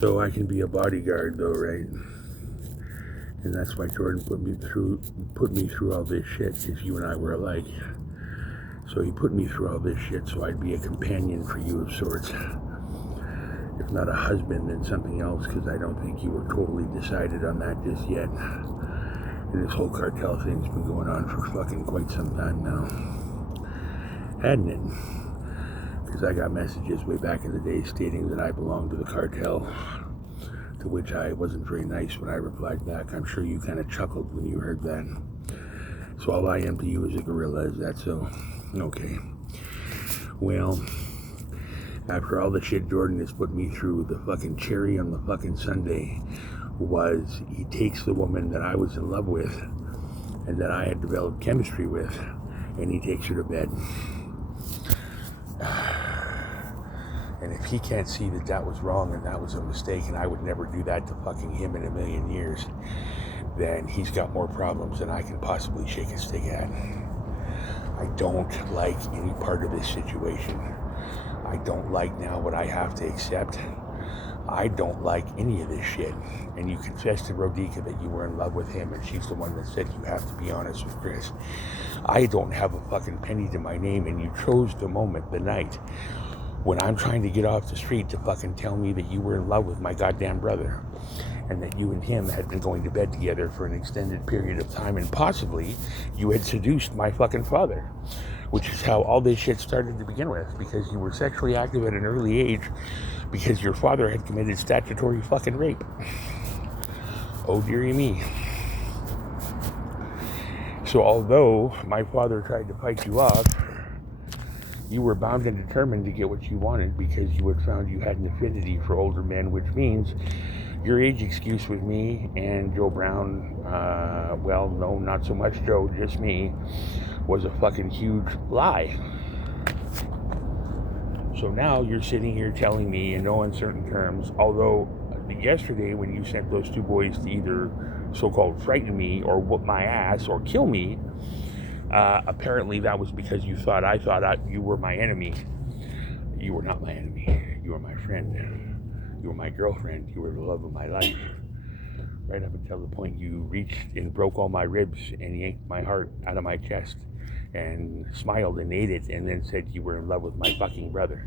So I can be a bodyguard though, right? And that's why Jordan put me through all this shit, because you and I were alike. So he put me through all this shit so I'd be a companion for you of sorts. If not a husband, then something else, because I don't think you were totally decided on that just yet. And this whole cartel thing's been going on for fucking quite some time now. Hadn't it? Because I got messages way back in the day stating that I belonged to the cartel, to which I wasn't very nice when I replied back. I'm sure you kind of chuckled when you heard that. So all I am to you is a gorilla, is that so? Okay. Well, after all the shit Jordan has put me through, the fucking cherry on the fucking sundae was he takes the woman that I was in love with and that I had developed chemistry with, and he takes her to bed. And if he can't see that that was wrong and that was a mistake and I would never do that to fucking him in a million years, then he's got more problems than I can possibly shake a stick at. I don't like any part of this situation. I don't like now what I have to accept. I don't like any of this shit. And you confessed to Rodica that you were in love with him, and she's the one that said you have to be honest with Chris. I don't have a fucking penny to my name, and you chose the moment, the night, when I'm trying to get off the street to fucking tell me that you were in love with my goddamn brother, and that you and him had been going to bed together for an extended period of time, and possibly you had seduced my fucking father, which is how all this shit started to begin with, because you were sexually active at an early age because your father had committed statutory fucking rape. Oh dearie me. So although my father tried to fight you off, you were bound and determined to get what you wanted because you had found you had an affinity for older men, which means your age excuse with me and Joe Brown, well, no, not so much Joe, just me, was a fucking huge lie. So now you're sitting here telling me in no uncertain terms, although yesterday when you sent those two boys to either so-called frighten me or whoop my ass or kill me, apparently that was because you thought you were my enemy. You were not my enemy. You were my friend. You were my girlfriend. You were the love of my life. Right up until the point you reached and broke all my ribs and yanked my heart out of my chest and smiled and ate it and then said you were in love with my fucking brother.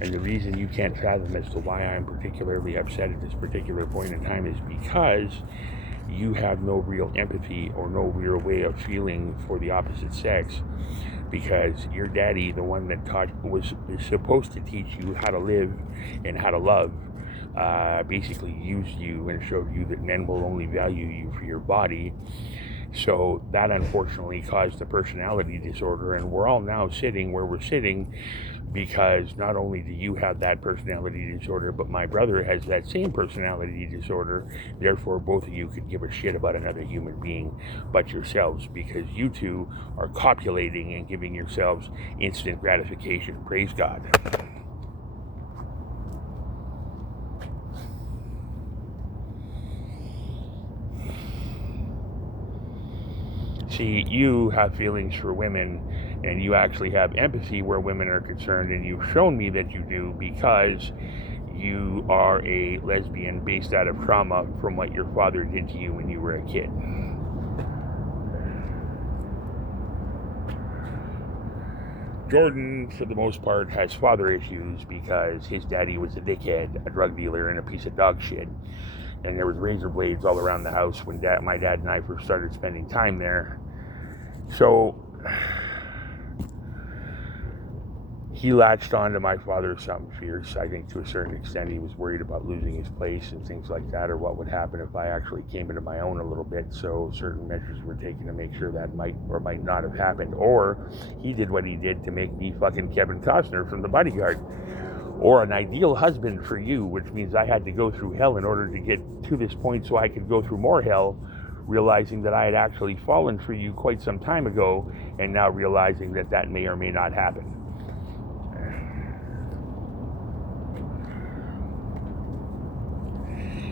And the reason you can't fathom as to why I'm particularly upset at this particular point in time is because you have no real empathy or no real way of feeling for the opposite sex, because your daddy, the one that was supposed to teach you how to live and how to love, basically used you and showed you that men will only value you for your body. So that unfortunately caused a personality disorder, and we're all now sitting where we're sitting because not only do you have that personality disorder, but my brother has that same personality disorder. Therefore, both of you could give a shit about another human being but yourselves, because you two are copulating and giving yourselves instant gratification. Praise God. See, you have feelings for women, and you actually have empathy where women are concerned, and you've shown me that you do because you are a lesbian based out of trauma from what your father did to you when you were a kid. Jordan, for the most part, has father issues because his daddy was a dickhead, a drug dealer, and a piece of dog shit. And there was razor blades all around the house when my dad and I first started spending time there. So he latched on to my father something fierce. I think to a certain extent he was worried about losing his place and things like that, or what would happen if I actually came into my own a little bit. So certain measures were taken to make sure that might or might not have happened. Or he did what he did to make me fucking Kevin Costner from The Bodyguard, or an ideal husband for you, which means I had to go through hell in order to get to this point so I could go through more hell, realizing that I had actually fallen for you quite some time ago, and now realizing that that may or may not happen.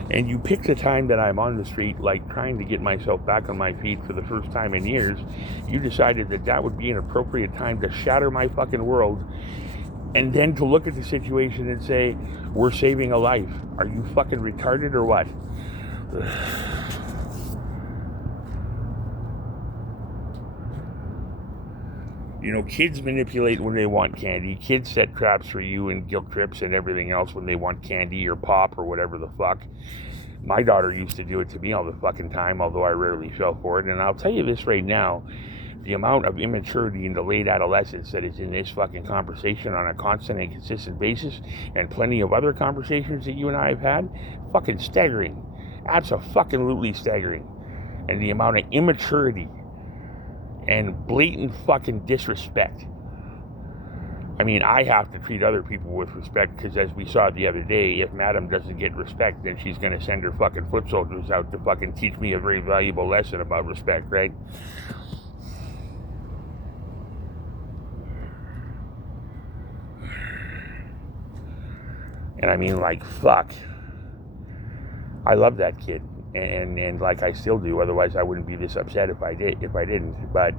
And you pick the time that I'm on the street, like trying to get myself back on my feet for the first time in years. You decided that that would be an appropriate time to shatter my fucking world, and then to look at the situation and say, we're saving a life. Are you fucking retarded or what? You know, kids manipulate when they want candy. Kids set traps for you and guilt trips and everything else when they want candy or pop or whatever the fuck. My daughter used to do it to me all the fucking time, although I rarely fell for it. And I'll tell you this right now, the amount of immaturity in the late adolescence that is in this fucking conversation on a constant and consistent basis, and plenty of other conversations that you and I have had, fucking staggering. Absolutely staggering. And the amount of immaturity and blatant fucking disrespect. I mean, I have to treat other people with respect, because as we saw the other day, if Madam doesn't get respect, then she's going to send her fucking foot soldiers out to fucking teach me a very valuable lesson about respect, right? And I mean, like, fuck. I love that kid, and like I still do. Otherwise, I wouldn't be this upset if I didn't. But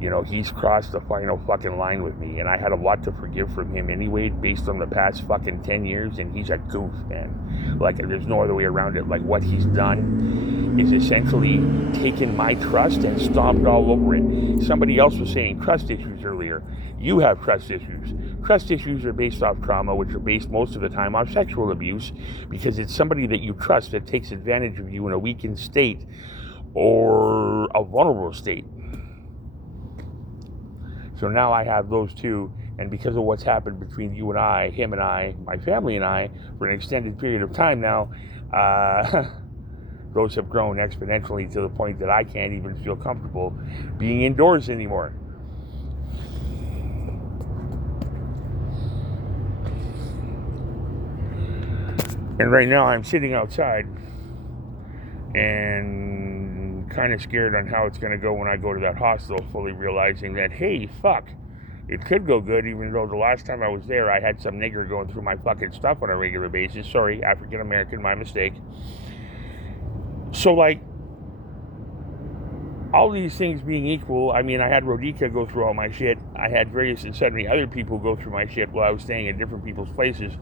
you know, he's crossed the final fucking line with me, and I had a lot to forgive from him anyway, based on the past fucking 10 years, and he's a goof, man. Like, there's no other way around it. Like, what he's done is essentially taken my trust and stomped all over it. Somebody else was saying trust issues earlier. You have trust issues. Trust issues are based off trauma, which are based most of the time off sexual abuse, because it's somebody that you trust that takes advantage of you in a weakened state or a vulnerable state. So now I have those two, and because of what's happened between you and I, him and I, my family and I, for an extended period of time now, those have grown exponentially to the point that I can't even feel comfortable being indoors anymore. And right now I'm sitting outside and kind of scared on how it's going to go when I go to that hospital, fully realizing that, hey, fuck, it could go good, even though the last time I was there, I had some nigger going through my fucking stuff on a regular basis. Sorry, African American, my mistake. So, like, all these things being equal, I mean, I had Rodica go through all my shit. I had various and sundry other people go through my shit while I was staying at different people's places.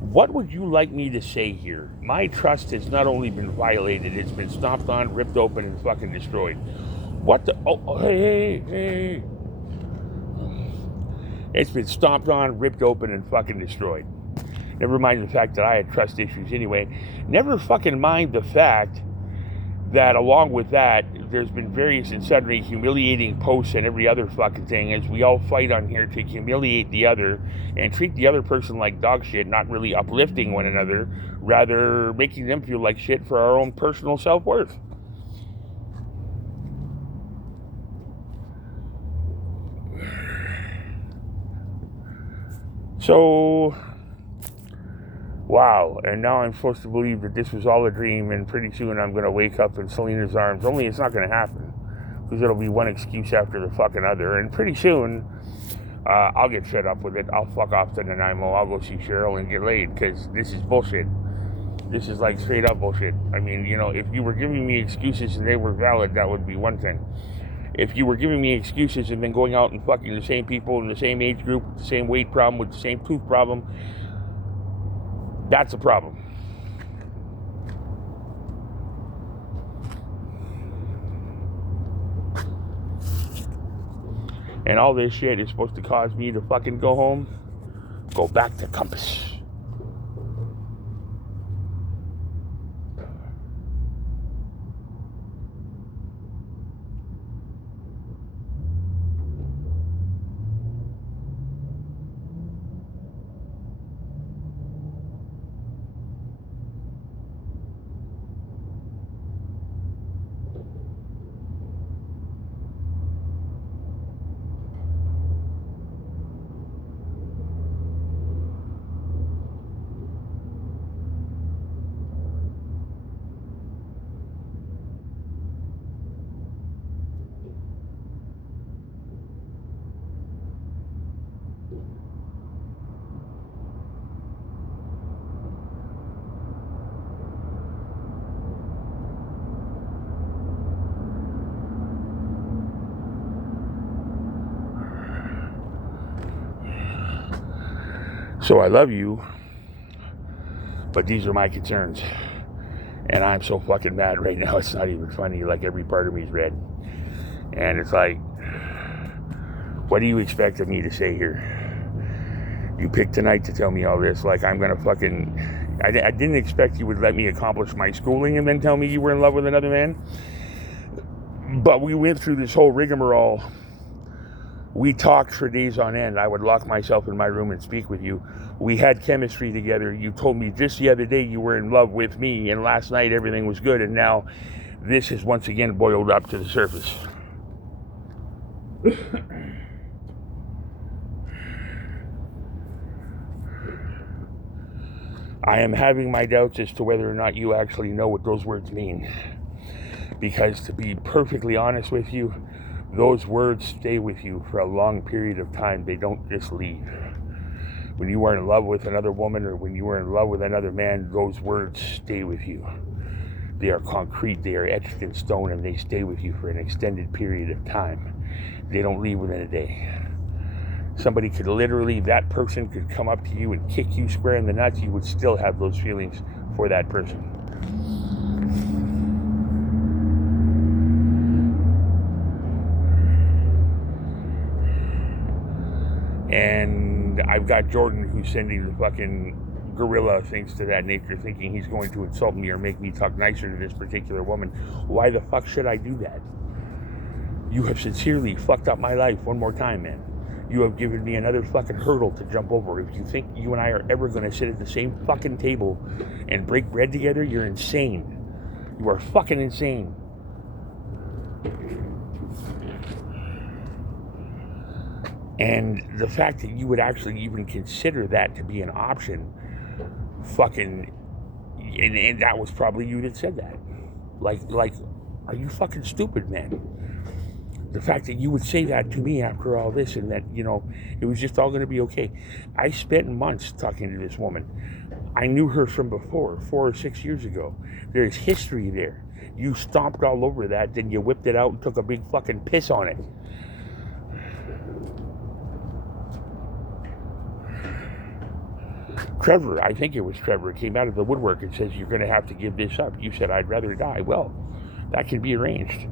What would you like me to say here? My trust has not only been violated, it's been stomped on, ripped open, and fucking destroyed. What the? Oh, hey. It's been stomped on, ripped open, and fucking destroyed. Never mind the fact that I had trust issues anyway. Never fucking mind the fact that along with that, there's been various and sundry humiliating posts and every other fucking thing as we all fight on here to humiliate the other and treat the other person like dog shit, not really uplifting one another, rather making them feel like shit for our own personal self-worth. So, wow, and now I'm supposed to believe that this was all a dream, and pretty soon I'm going to wake up in Selena's arms, only it's not going to happen, because it'll be one excuse after the fucking other, and pretty soon, I'll get fed up with it. I'll fuck off to Nanaimo, I'll go see Cheryl and get laid, because this is bullshit. This is like straight up bullshit. I mean, you know, if you were giving me excuses and they were valid, that would be one thing. If you were giving me excuses and then going out and fucking the same people in the same age group, the same weight problem, with the same tooth problem, that's a problem. And all this shit is supposed to cause me to fucking go home, go back to Compass. So I love you, but these are my concerns. And I'm so fucking mad right now, it's not even funny. Like, every part of me is red. And it's like, what do you expect of me to say here? You picked tonight to tell me all this. Like, I'm gonna fucking... I didn't expect you would let me accomplish my schooling and then tell me you were in love with another man. But we went through this whole rigmarole. We talked for days on end. I would lock myself in my room and speak with you. We had chemistry together. You told me just the other day you were in love with me, and last night everything was good, and now this has once again boiled up to the surface. I am having my doubts as to whether or not you actually know what those words mean. Because, to be perfectly honest with you, those words stay with you for a long period of time. They don't just leave. When you are in love with another woman or when you are in love with another man, those words stay with you. They are concrete, they are etched in stone, and they stay with you for an extended period of time. They don't leave within a day. Somebody could literally, that person could come up to you and kick you square in the nuts, you would still have those feelings for that person. And I've got Jordan who's sending the fucking gorilla things to that nature, thinking he's going to insult me or make me talk nicer to this particular woman. Why the fuck should I do that? You have sincerely fucked up my life one more time, man. You have given me another fucking hurdle to jump over. If you think you and I are ever going to sit at the same fucking table and break bread together, you're insane. You are fucking insane. And the fact that you would actually even consider that to be an option, fucking, and that was probably you that said that. Like, are you fucking stupid, man? The fact that you would say that to me after all this, and that, you know, it was just all going to be okay. I spent months talking to this woman. I knew her from before, 4 or 6 years ago. There's history there. You stomped all over that, then you whipped it out and took a big fucking piss on it. Trevor, I think it was Trevor, came out of the woodwork and says, you're going to have to give this up. You said, I'd rather die. Well, that can be arranged.